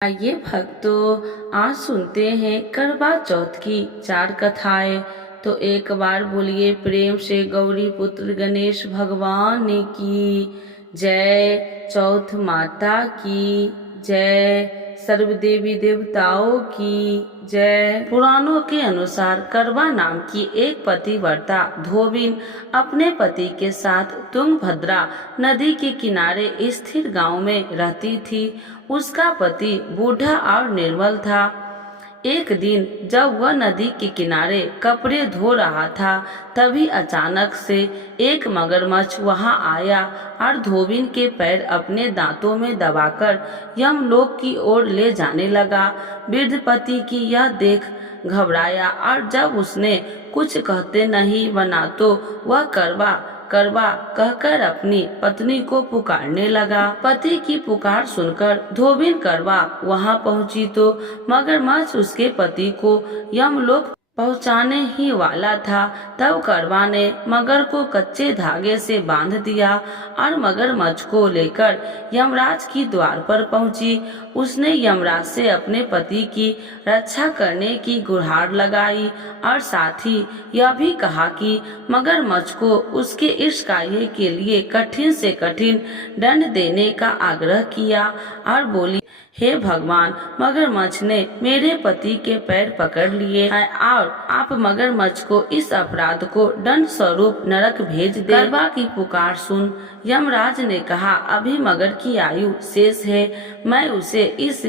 आइए भक्तों, आज सुनते हैं करवा चौथ की 4 कथाएं। तो एक बार बोलिए प्रेम से गौरी पुत्र गणेश भगवान की जय। चौथ माता की जय। सर्व देवी देवताओं की जय। पुराणों के अनुसार करवा नाम की एक पतिव्रता धोबिन अपने पति के साथ तुंगभद्रा नदी के किनारे स्थिर गांव में रहती थी। उसका पति बूढ़ा और निर्बल था। एक दिन जब वह नदी के किनारे कपड़े धो रहा था, तभी अचानक से एक मगरमच्छ वहां आया और धोबिन के पैर अपने दांतों में दबाकर यमलोक की ओर ले जाने लगा। वृद्ध पति की यह देख घबराया और जब उसने कुछ कहते नहीं बना तो वह करवा करवा कहकर अपनी पत्नी को पुकारने लगा। पति की पुकार सुनकर धोबिन करवा वहां पहुंची तो मगरमच्छ उसके पति को यमलोक पहुंचाने ही वाला था। तब करवा ने मगर को कच्चे धागे से बांध दिया और मगरमच्छ को लेकर यमराज की द्वार पर पहुंची। उसने यमराज से अपने पति की रक्षा करने की गुहार लगाई और साथ ही यह भी कहा कि मगरमच्छ को उसके इस कार्य के लिए कठिन से कठिन दंड देने का आग्रह किया और बोली, हे भगवान, मगरमच्छ ने मेरे पति के पैर पकड़ लिए हैं और आप मगरमच्छ को इस अपराध को दंड स्वरूप नरक भेज दे। करवा की पुकार सुन यमराज ने कहा, अभी मगर की आयु शेष है, मैं उसे इस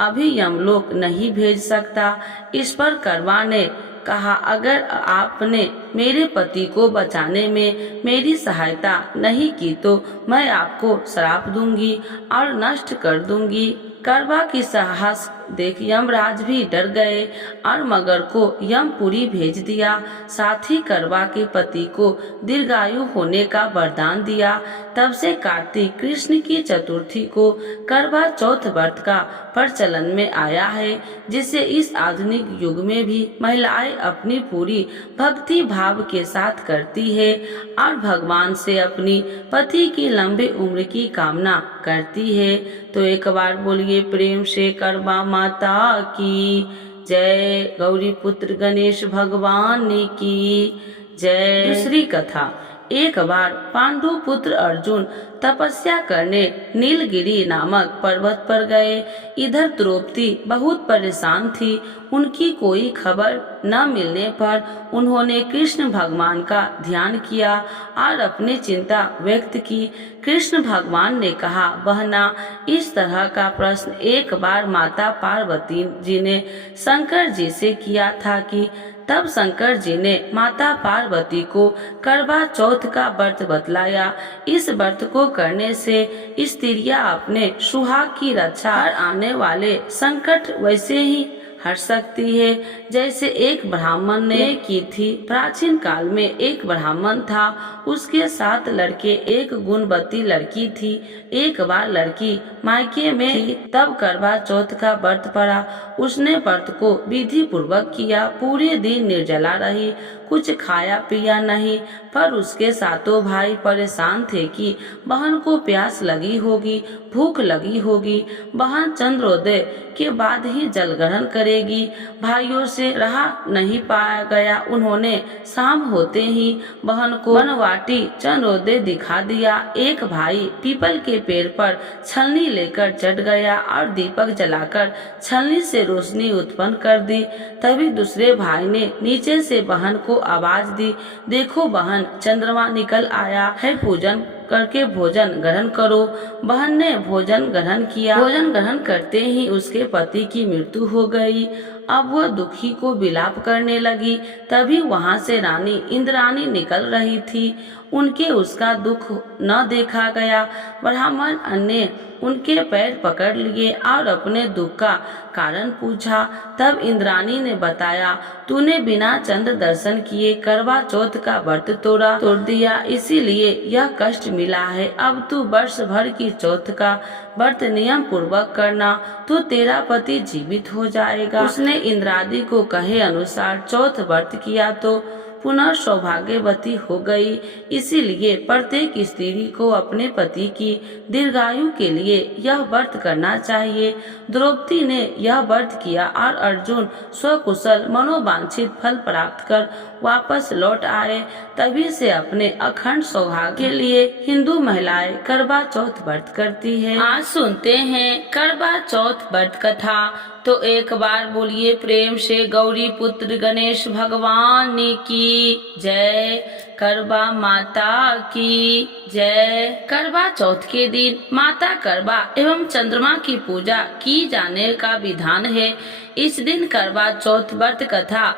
अभी यमलोक नहीं भेज सकता। इस पर करवा ने कहा, अगर आपने मेरे पति को बचाने में मेरी सहायता नहीं की तो मैं आपको श्राप दूंगी और नष्ट कर दूंगी। करवा की साहस देख यमराज भी डर गए और मगर को यमपुरी भेज दिया। साथ ही करवा के पति को दीर्घायु होने का वरदान दिया। तब से कार्तिक कृष्ण की चतुर्थी को करवा चौथ व्रत का प्रचलन में आया है, जिसे इस आधुनिक युग में भी महिलाएं अपनी पूरी भक्ति भाव के साथ करती है और भगवान से अपनी पति की लंबी उम्र की कामना करती है। तो एक बार बोलिए प्रेम से करवा माता की जय। गौरी पुत्र गणेश भगवान की जय। दूसरी कथा। एक बार पांडु पुत्र अर्जुन तपस्या करने नीलगिरी नामक पर्वत पर गए। इधर द्रौपदी बहुत परेशान थी। उनकी कोई खबर न मिलने पर उन्होंने कृष्ण भगवान का ध्यान किया और अपनी चिंता व्यक्त की। कृष्ण भगवान ने कहा, बहना, इस तरह का प्रश्न एक बार माता पार्वती जी ने शंकर जी से किया था कि तब शंकर जी ने माता पार्वती को करवा चौथ का व्रत बतलाया। इस व्रत को करने से स्त्रियां अपने सुहाग की रक्षा और आने वाले संकट वैसे ही हट सकती है जैसे एक ब्राह्मण ने की थी। प्राचीन काल में एक ब्राह्मण था, उसके 7 लड़के, एक गुणवती लड़की थी। एक बार लड़की मायके में थी, तब करवा चौथ का व्रत पड़ा। उसने व्रत को विधि पूर्वक किया, पूरे दिन निर्जला रही, कुछ खाया पिया नहीं। पर उसके 7 भाई परेशान थे कि बहन को प्यास लगी होगी, भूख लगी होगी, बहन चंद्रोदय के बाद ही जल ग्रहण करेगी। भाइयों से रहा नहीं पाया गया। उन्होंने शाम होते ही बहन को बनवाटी चंद्रोदय दिखा दिया। एक भाई पीपल के पेड़ पर छलनी लेकर चढ़ गया और दीपक जलाकर छलनी से रोशनी उत्पन्न कर दी। तभी दूसरे भाई ने नीचे से बहन को आवाज दी, देखो बहन, चंद्रमा निकल आया है, पूजन करके भोजन ग्रहण करो। बहन ने भोजन ग्रहण किया। भोजन ग्रहण करते ही उसके पति की मृत्यु हो गई। अब वह दुखी को विलाप करने लगी। तभी वहां से रानी इंद्राणी निकल रही थी। उनके उसका दुख न देखा गया। ब्राह्मण ने उनके पैर पकड़ लिए और अपने दुख का कारण पूछा। तब इंद्राणी ने बताया, तूने बिना चंद्र दर्शन किए करवा चौथ का व्रत तोड़ दिया, इसीलिए यह कष्ट मिला है। अब तू वर्ष भर की चौथ का व्रत नियम पूर्वक करना तो तेरा पति जीवित हो जाएगा। उसने इंद्रादी को कहे अनुसार चौथ व्रत किया तो पुनः सौभाग्यवती हो गई। इसीलिए प्रत्येक स्त्री को अपने पति की दीर्घायु के लिए यह व्रत करना चाहिए। द्रौपदी ने यह व्रत किया और अर्जुन स्वकुशल मनोवांछित फल प्राप्त कर वापस लौट आए। तभी से अपने अखंड सौभाग्य के लिए हिंदू महिलाएं करवा चौथ व्रत करती है। आज सुनते हैं करवा चौथ व्रत कथा। तो एक बार बोलिए प्रेम से गौरी पुत्र गणेश भगवान की जय। करवा माता की जय। करवा चौथ के दिन माता करवा एवं चंद्रमा की पूजा की जाने का विधान है। इस दिन करवा चौथ व्रत कथा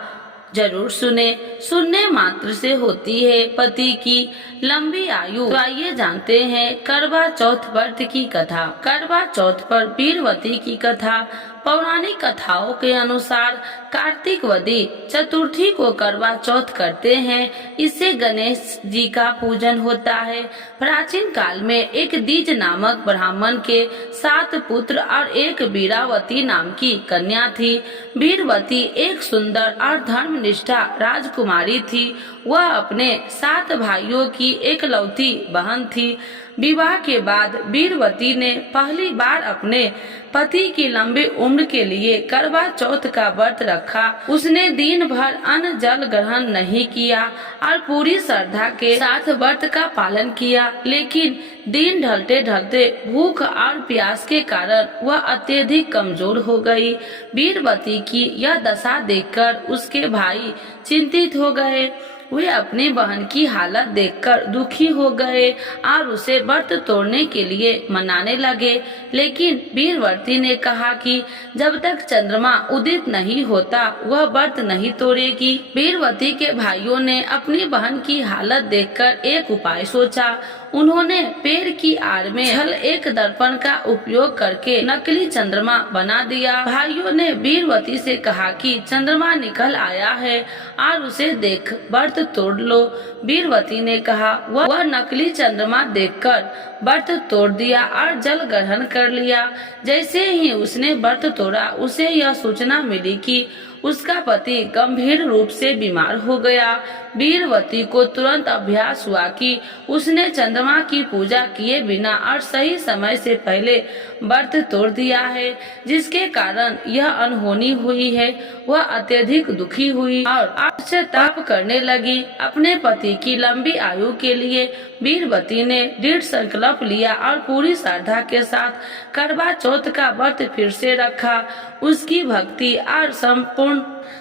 जरूर सुनने मात्र से होती है पति की लंबी आयु। तो आइए जानते हैं करवा चौथ व्रत की कथा। करवा चौथ पर वीरवती की कथा। पौराणिक कथाओं के अनुसार कार्तिक वदी चतुर्थी को करवा चौथ करते हैं। इससे गणेश जी का पूजन होता है। प्राचीन काल में एक दीज नामक ब्राह्मण के 7 पुत्र और एक वीरावती नाम की कन्या थी। वीरवती एक सुंदर और धर्मनिष्ठा राजकुमारी थी। वह अपने 7 भाइयों की एकलौती बहन थी। विवाह के बाद वीरवती ने पहली बार अपने पति की लंबी उम्र के लिए करवा चौथ का व्रत रखा। उसने दिन भर अन्न जल ग्रहण नहीं किया और पूरी श्रद्धा के साथ व्रत का पालन किया। लेकिन दिन ढलते ढलते भूख और प्यास के कारण वह अत्यधिक कमजोर हो गई। वीरवती की यह दशा देखकर उसके भाई चिंतित हो गए। वे अपनी बहन की हालत देखकर दुखी हो गए और उसे व्रत तोड़ने के लिए मनाने लगे। लेकिन वीरवती ने कहा कि जब तक चंद्रमा उदित नहीं होता वह व्रत नहीं तोड़ेगी। वीरवती के भाइयों ने अपनी बहन की हालत देखकर एक उपाय सोचा। उन्होंने पेड़ की आड़ में छल एक दर्पण का उपयोग करके नकली चंद्रमा बना दिया। भाइयों ने वीरवती से कहा कि चंद्रमा निकल आया है और उसे देख व्रत तोड़ लो। वीरवती ने कहा वह नकली चंद्रमा देखकर व्रत तोड़ दिया और जल ग्रहण कर लिया। जैसे ही उसने व्रत तोड़ा उसे यह सूचना मिली कि उसका पति गंभीर रूप से बीमार हो गया। वीरवती को तुरंत अभ्यास हुआ कि उसने चंद्रमा की पूजा किए बिना और सही समय से पहले व्रत तोड़ दिया है, जिसके कारण यह अनहोनी हुई है। वह अत्यधिक दुखी हुई और आपसे तप करने लगी। अपने पति की लंबी आयु के लिए वीरवती ने दृढ़ संकल्प लिया और पूरी श्रद्धा के साथ करवा चौथ का व्रत फिर से रखा। उसकी भक्ति और संपूर्ण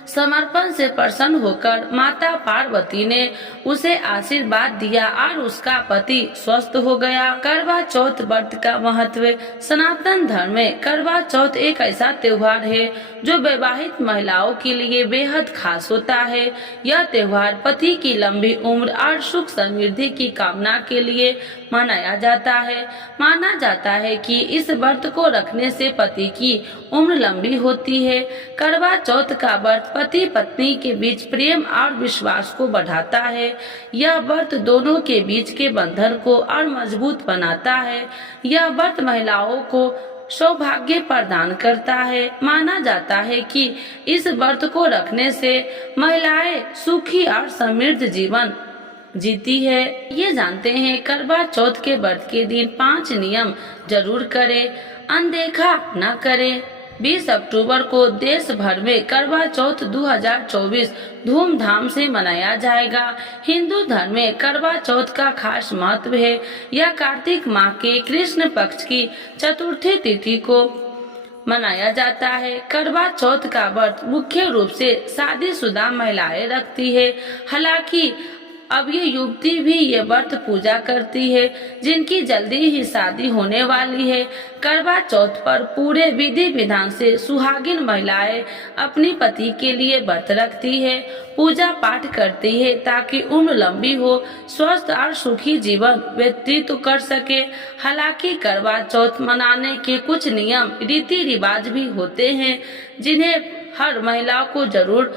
समर्पण से प्रसन्न होकर माता पार्वती ने उसे आशीर्वाद दिया और उसका पति स्वस्थ हो गया। करवा चौथ व्रत का महत्व। सनातन धर्म में करवा चौथ एक ऐसा त्योहार है जो विवाहित महिलाओं के लिए बेहद खास होता है। यह त्योहार पति की लंबी उम्र और सुख समृद्धि की कामना के लिए मनाया जाता है। माना जाता है कि इस व्रत को रखने से पति की उम्र लंबी होती है। करवा चौथ का व्रत पति पत्नी के बीच प्रेम और विश्वास को बढ़ाता है। यह व्रत दोनों के बीच के बंधन को और मजबूत बनाता है। यह व्रत महिलाओं को सौभाग्य प्रदान करता है। माना जाता है कि इस व्रत को रखने से महिलाएं सुखी और समृद्ध जीवन जीती है। ये जानते हैं करवा चौथ के व्रत के दिन 5 नियम जरूर करें। अनदेखा न करें। 20 अक्टूबर को देश भर में करवा चौथ 2024 धूमधाम से मनाया जाएगा। हिंदू धर्म में करवा चौथ का खास महत्व है। यह कार्तिक माह के कृष्ण पक्ष की चतुर्थी तिथि को मनाया जाता है। करवा चौथ का व्रत मुख्य रूप से शादीशुदा महिलाएं रखती है। हालांकि अब ये युवती भी ये व्रत पूजा करती है जिनकी जल्दी ही शादी होने वाली है। करवा चौथ पर पूरे विधि विधान से सुहागिन महिलाएं अपनी पति के लिए व्रत रखती है, पूजा पाठ करती है ताकि उम्र लंबी हो, स्वस्थ और सुखी जीवन व्यतीत कर सके। हालांकि करवा चौथ मनाने के कुछ नियम रीति रिवाज भी होते हैं जिन्हें हर महिला को जरूर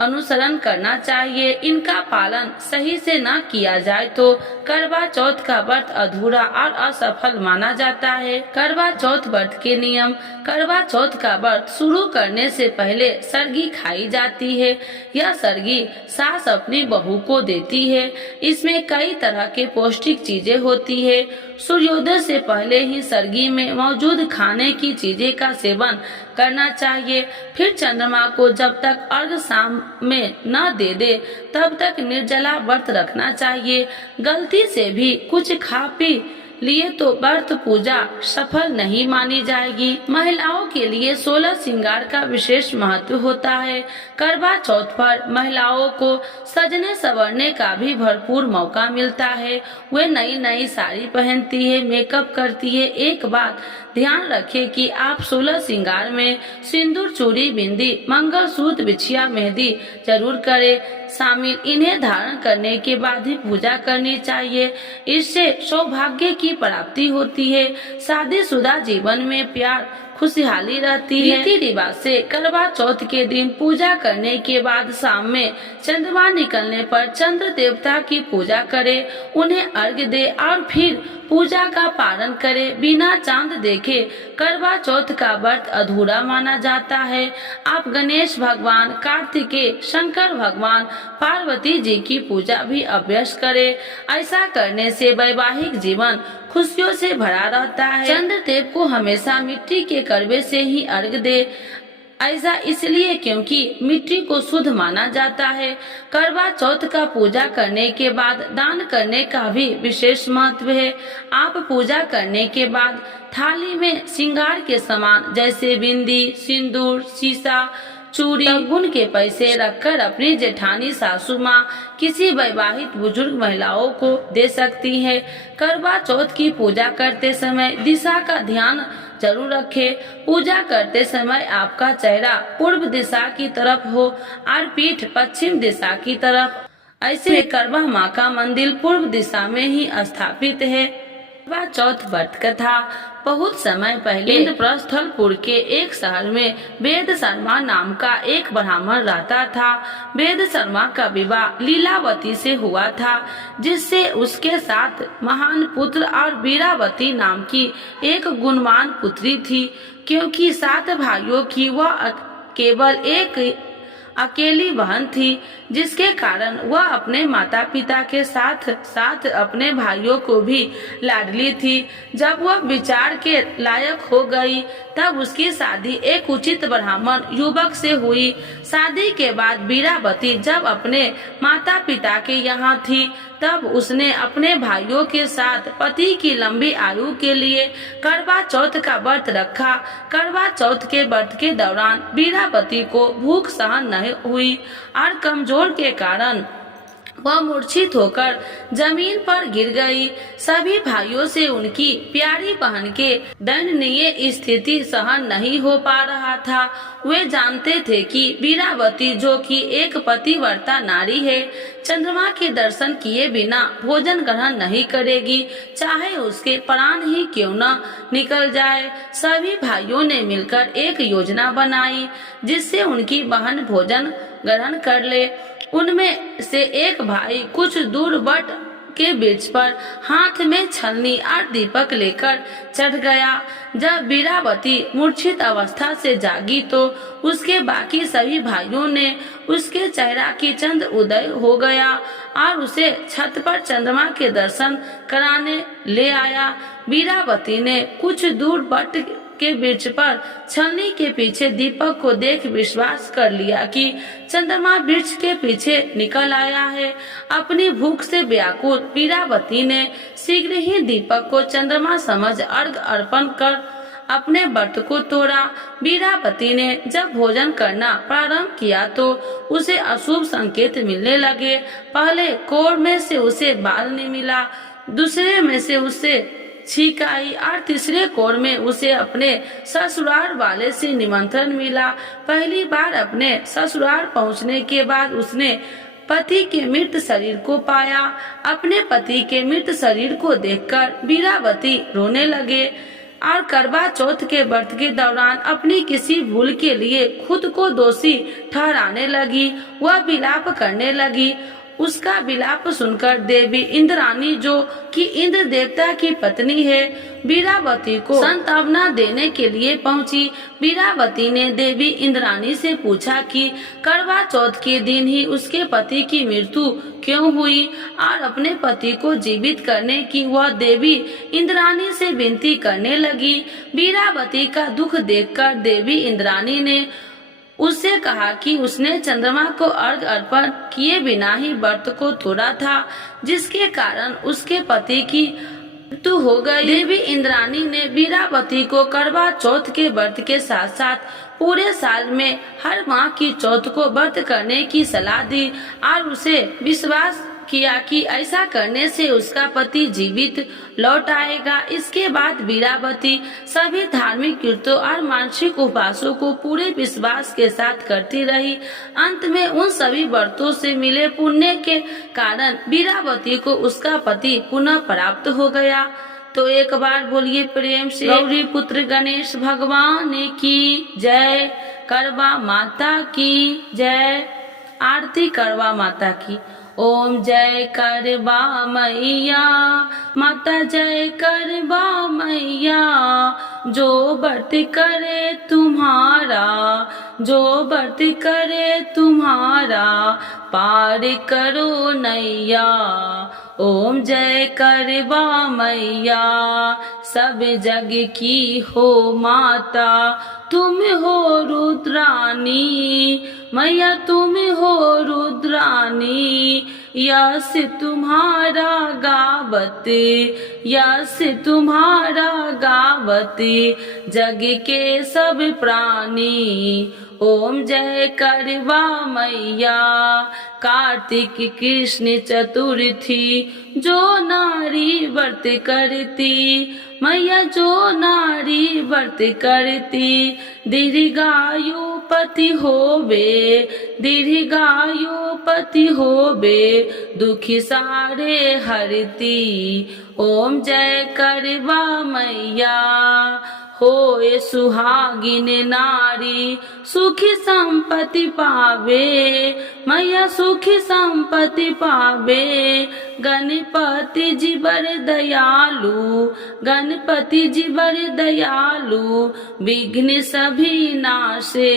अनुसरण करना चाहिए। इनका पालन सही से न किया जाए तो करवा चौथ का व्रत अधूरा और असफल माना जाता है। करवा चौथ व्रत के नियम। करवा चौथ का व्रत शुरू करने से पहले सरगी खाई जाती है। यह सरगी सास अपनी बहू को देती है। इसमें कई तरह के पौष्टिक चीजें होती है। सूर्योदय से पहले ही सरगी में मौजूद खाने की चीजें का सेवन करना चाहिए। फिर चंद्रमा को जब तक अर्घ शाम में न दे दे तब तक निर्जला व्रत रखना चाहिए। गलती से भी कुछ खा पी लिए तो व्रत पूजा सफल नहीं मानी जाएगी। महिलाओं के लिए 16 श्रृंगार का विशेष महत्व होता है। करवा चौथ पर महिलाओं को सजने संवरने का भी भरपूर मौका मिलता है। वे नई नई साड़ी पहनती है, मेकअप करती है। एक बात ध्यान रखें कि आप 16 श्रृंगार में सिंदूर, चूड़ी, बिंदी, मंगलसूत्र, बिछिया, मेहंदी जरूर करें शामिल। इन्हें धारण करने के बाद ही पूजा करनी चाहिए। इससे सौभाग्य की प्राप्ति होती है। शादीशुदा जीवन में प्यार खुशहाली रहती है। रीति रिवाज से करवा चौथ के दिन पूजा करने के बाद शाम में चंद्रमा निकलने पर चंद्र देवता की पूजा करें, उन्हें अर्घ्य दे और फिर पूजा का पारण करें। बिना चांद देखे करवा चौथ का व्रत अधूरा माना जाता है। आप गणेश भगवान, कार्तिकेय, शंकर भगवान, पार्वती जी की पूजा भी अभ्यास करें। ऐसा करने से वैवाहिक जीवन खुशियों से भरा रहता है। चंद्र देव को हमेशा मिट्टी के करवे से ही अर्घ्य दे। ऐसा इसलिए क्योंकि मिट्टी को शुद्ध माना जाता है। करवा चौथ का पूजा करने के बाद दान करने का भी विशेष महत्व है। आप पूजा करने के बाद थाली में श्रृंगार के सामान जैसे बिंदी, सिंदूर, शीशा, चूड़ी, गुण के पैसे रखकर अपनी जेठानी, सासू माँ, किसी वैवाहिक बुजुर्ग महिलाओं को दे सकती है। करवा चौथ की पूजा करते समय दिशा का ध्यान जरूर रखें। पूजा करते समय आपका चेहरा पूर्व दिशा की तरफ हो और पीठ पश्चिम दिशा की तरफ। ऐसे करवा माँ का मंदिर पूर्व दिशा में ही स्थापित है। करवा चौथ व्रत कथा। बहुत समय पहले इंद्रप्रस्थलपुर के एक शहर में वेद शर्मा नाम का एक ब्राह्मण रहता था। वेद शर्मा का विवाह लीलावती से हुआ था, जिससे उसके साथ महान पुत्र और वीरावती नाम की एक गुणवान पुत्री थी। क्योंकि 7 भाइयों की वह केवल एक अकेली बहन थी, जिसके कारण वह अपने माता पिता के साथ साथ अपने भाइयों को भी लाडली थी। जब वह विचार के लायक हो गई तब उसकी शादी एक उचित ब्राह्मण युवक से हुई। शादी के बाद वीरावती जब अपने माता पिता के यहाँ थी तब उसने अपने भाइयों के साथ पति की लंबी आयु के लिए करवा चौथ का व्रत रखा। करवा चौथ के व्रत के दौरान वीरावती को भूख सहन नहीं हुई और कमजोर के कारण वह मूर्छित होकर जमीन पर गिर गई। सभी भाइयों से उनकी प्यारी बहन के दयनीय स्थिति सहन नहीं हो पा रहा था। वे जानते थे कि वीरावती, जो कि एक पतिव्रता नारी है, चंद्रमा के दर्शन किए बिना भोजन ग्रहण नहीं करेगी, चाहे उसके प्राण ही क्यों न निकल जाए। सभी भाइयों ने मिलकर एक योजना बनाई जिससे उनकी बहन भोजन ग्रहण कर ले। उनमें से एक भाई कुछ दूर वट के वृक्ष पर हाथ में छलनी और दीपक लेकर चढ़ गया। जब वीरावती मूर्छित अवस्था से जागी तो उसके बाकी सभी भाइयों ने उसके चेहरा की चंद्र उदय हो गया और उसे छत पर चंद्रमा के दर्शन कराने ले आया। वीरावती ने कुछ दूर वट के वृक्ष पर छलनी के पीछे दीपक को देख विश्वास कर लिया कि चंद्रमा वृक्ष के पीछे निकल आया है। अपनी भूख से व्याकुल वीरावती ने शीघ्र ही दीपक को चंद्रमा समझ अर्घ्य अर्पण कर अपने व्रत को तोड़ा। वीरावती ने जब भोजन करना प्रारंभ किया तो उसे अशुभ संकेत मिलने लगे। पहले कोर में से उसे बाल नहीं मिला, दूसरे में से उसे छींक आई और तीसरे कोर में उसे अपने ससुराल वाले से निमंत्रण मिला। पहली बार अपने ससुराल पहुंचने के बाद उसने पति के मृत शरीर को पाया। अपने पति के मृत शरीर को देखकर वीरावती रोने लगे। और करवा चौथ के व्रत के दौरान अपनी किसी भूल के लिए खुद को दोषी ठहराने लगी। वह विलाप करने लगी। उसका विलाप सुनकर देवी इंद्राणी, जो कि इंद्र देवता की पत्नी है, वीरावती को सांत्वना देने के लिए पहुंची। वीरावती ने देवी इंद्राणी से पूछा कि करवा चौथ के दिन ही उसके पति की मृत्यु क्यों हुई और अपने पति को जीवित करने की वह देवी इंद्राणी से विनती करने लगी। वीरावती का दुख देखकर देवी इंद्राणी ने उससे कहा कि उसने चंद्रमा को अर्घ अर्पण किए बिना ही व्रत को तोड़ा था, जिसके कारण उसके पति की मृत्यु हो गई। देवी इंद्राणी ने वीरावती को करवा चौथ के व्रत के साथ साथ पूरे साल में हर माह की चौथ को व्रत करने की सलाह दी और उसे विश्वास किया कि ऐसा करने से उसका पति जीवित लौट आएगा। इसके बाद वीरावती सभी धार्मिक कृत्यों और मानसिक उपासों को पूरे विश्वास के साथ करती रही। अंत में उन सभी व्रतों से मिले पुण्य के कारण वीरावती को उसका पति पुनः प्राप्त हो गया। तो एक बार बोलिए प्रेम से गौरी पुत्र गणेश भगवान की जय, करवा माता की जय। आरती करवा माता की। ओम जय करवा मैया माता, जय करवा मैया, जो व्रत करे तुम्हारा, जो व्रत करे तुम्हारा, पार करो नैया। ओम जय करवा मैया, सब जग की हो माता, तुम हो रुद्रानी मैया, तुम हो रुद्रानी। यश तुम्हारा गावत, यश तुम्हारा गावत, जग के सब प्राणी। ओम जय करवा मैया, कार्तिक कृष्ण चतुर्थी, जो नारी व्रत करती मैया, जो नारी व्रत करती, दीर्घायु पति होवे, दीर्घायु पति होवे, दुखी सारे हरती। ओम जय करवा मैया, होए सुहागिन नारी, सुखी संपत्ति पावे मैया, सुखी संपत्ति पावे। गणपति जी बड़े दयालु, गणपति जी बड़े दयालु, विघ्न सभी नाशे।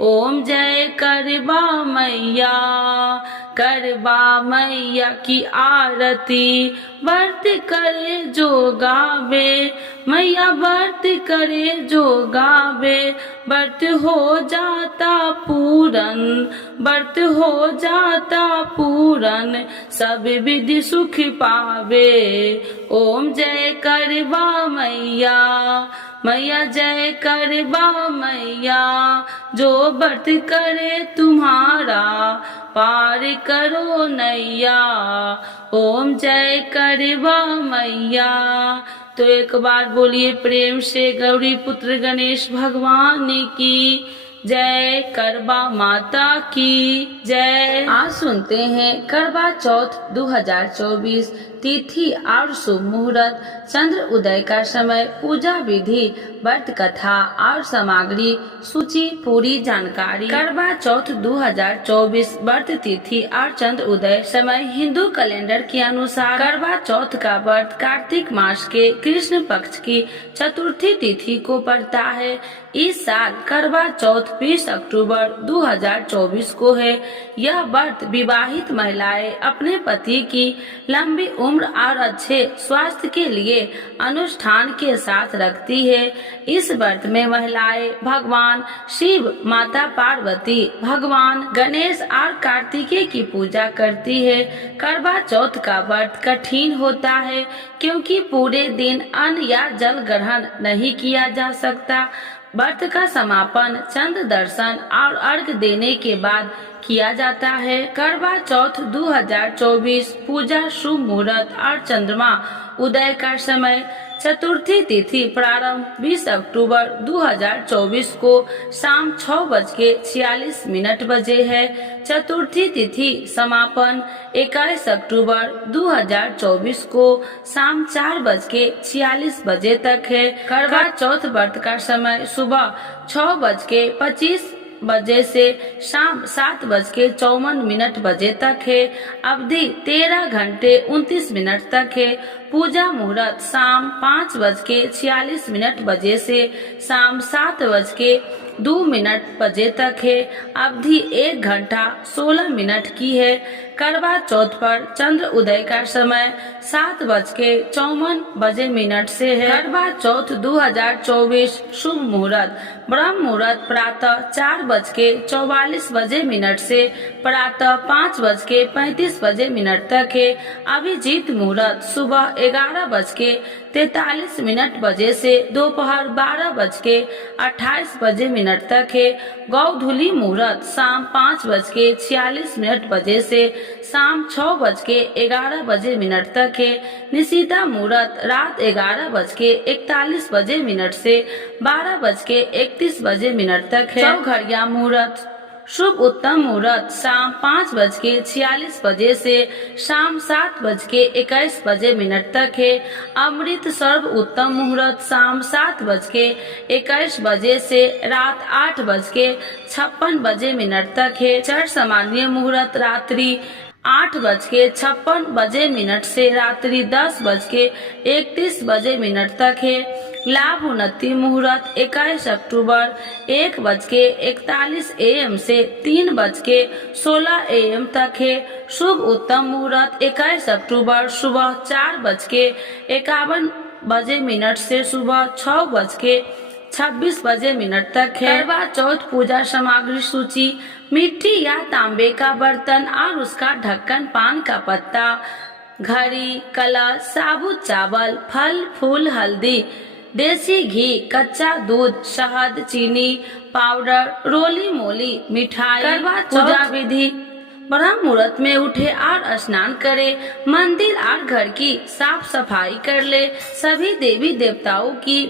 ओम जय करवा मैया, करवा मैया की आरती, व्रत करे जो गावे मैया, व्रत करे जो गावे, व्रत हो जाता पूरन, व्रत हो जाता पूरन, सब विधि सुख पावे। ओम जय करवा मैया, मैया जय करवा मैया, जो व्रत करे तुम्हारा, पार करो नैया। ओम जय करवा मैया। तो एक बार बोलिए प्रेम से गौरी पुत्र गणेश भगवान की जय, करवा माता की जय। आज सुनते हैं करवा चौथ 2024 तिथि और शुभ मुहूर्त, चंद्र उदय का समय, पूजा विधि, व्रत कथा और सामग्री सूची पूरी जानकारी। करवा चौथ 2024 व्रत तिथि और चंद्र उदय समय हिंदू कैलेंडर के अनुसार करवा चौथ का व्रत कार्तिक मास के कृष्ण पक्ष की चतुर्थी तिथि को पड़ता है। इस साल करवा चौथ 20 अक्टूबर 2024 को है। यह व्रत विवाहित महिलाएं अपने पति की लंबी उम्र और अच्छे स्वास्थ्य के लिए अनुष्ठान के साथ रखती है। इस व्रत में महिलाएं भगवान शिव, माता पार्वती, भगवान गणेश और कार्तिकेय की पूजा करती है। करवा चौथ का व्रत कठिन होता है क्योंकि पूरे दिन अन्न या जल ग्रहण नहीं किया जा सकता। व्रत का समापन चंद्र दर्शन और अर्घ देने के बाद किया जाता है। करवा चौथ 2024 पूजा शुभ मुहूर्त और चंद्रमा उदय का समय। चतुर्थी तिथि प्रारंभ 20 अक्टूबर 2024 को शाम 6:46 बजे है। चतुर्थी तिथि समापन 21 अक्टूबर 2024 को शाम 4:46 बजे तक है। करवा चौथ व्रत का समय सुबह 6:25 बजे से शाम 7:54 बजे तक है। अवधि 13 घंटे 29 मिनट तक है। पूजा मुहूर्त शाम 5:46 बजे से शाम 7:02 बजे तक है। अवधि 1 घंटा 16 मिनट की है। करवा चौथ पर चंद्र उदय का समय 7:54 से है। करवा चौथ 2024 शुभ मुहूर्त ब्रह्म मुहूर्त प्रातः 4:44 से प्रातः 5:35 तक है। अभिजीत मुहूर्त सुबह 11:43 बजे से दोपहर 12:28 तक है। गौधुली मुहूर्त शाम 5:46 बजे से शाम 6:11 तक है। निशिता मुहूर्त रात 11:41 से 12:31 तक है। चौघड़िया मुहूर्त शुभ उत्तम मुहूर्त शाम 5:46 बजे से शाम 7:21 तक है। अमृत सर्व उत्तम मुहूर्त शाम 7:21 बजे से रात 8:56 तक है। चर सामान्य मुहूर्त रात्रि 8:56 से रात्रि 10:31 तक है। लाभ उन्नति मुहूर्त 21 अक्टूबर 1:41 AM से 3:16 AM तक है। शुभ उत्तम मुहूर्त 21 अक्टूबर सुबह 4:51 से सुबह 6:26 तक है। करवा चौथ पूजा सामग्री सूची: मिट्टी या तांबे का बर्तन और उसका ढक्कन, पान का पत्ता, घड़ी, कलश, साबुत चावल, फल फूल, हल्दी, देसी घी, कच्चा दूध, शहद, चीनी पाउडर, रोली मोली, मिठाई। करवा पूजा विधि: ब्रह्म मुहूर्त में उठे और स्नान करे, मंदिर और घर की साफ सफाई कर ले। सभी देवी देवताओं की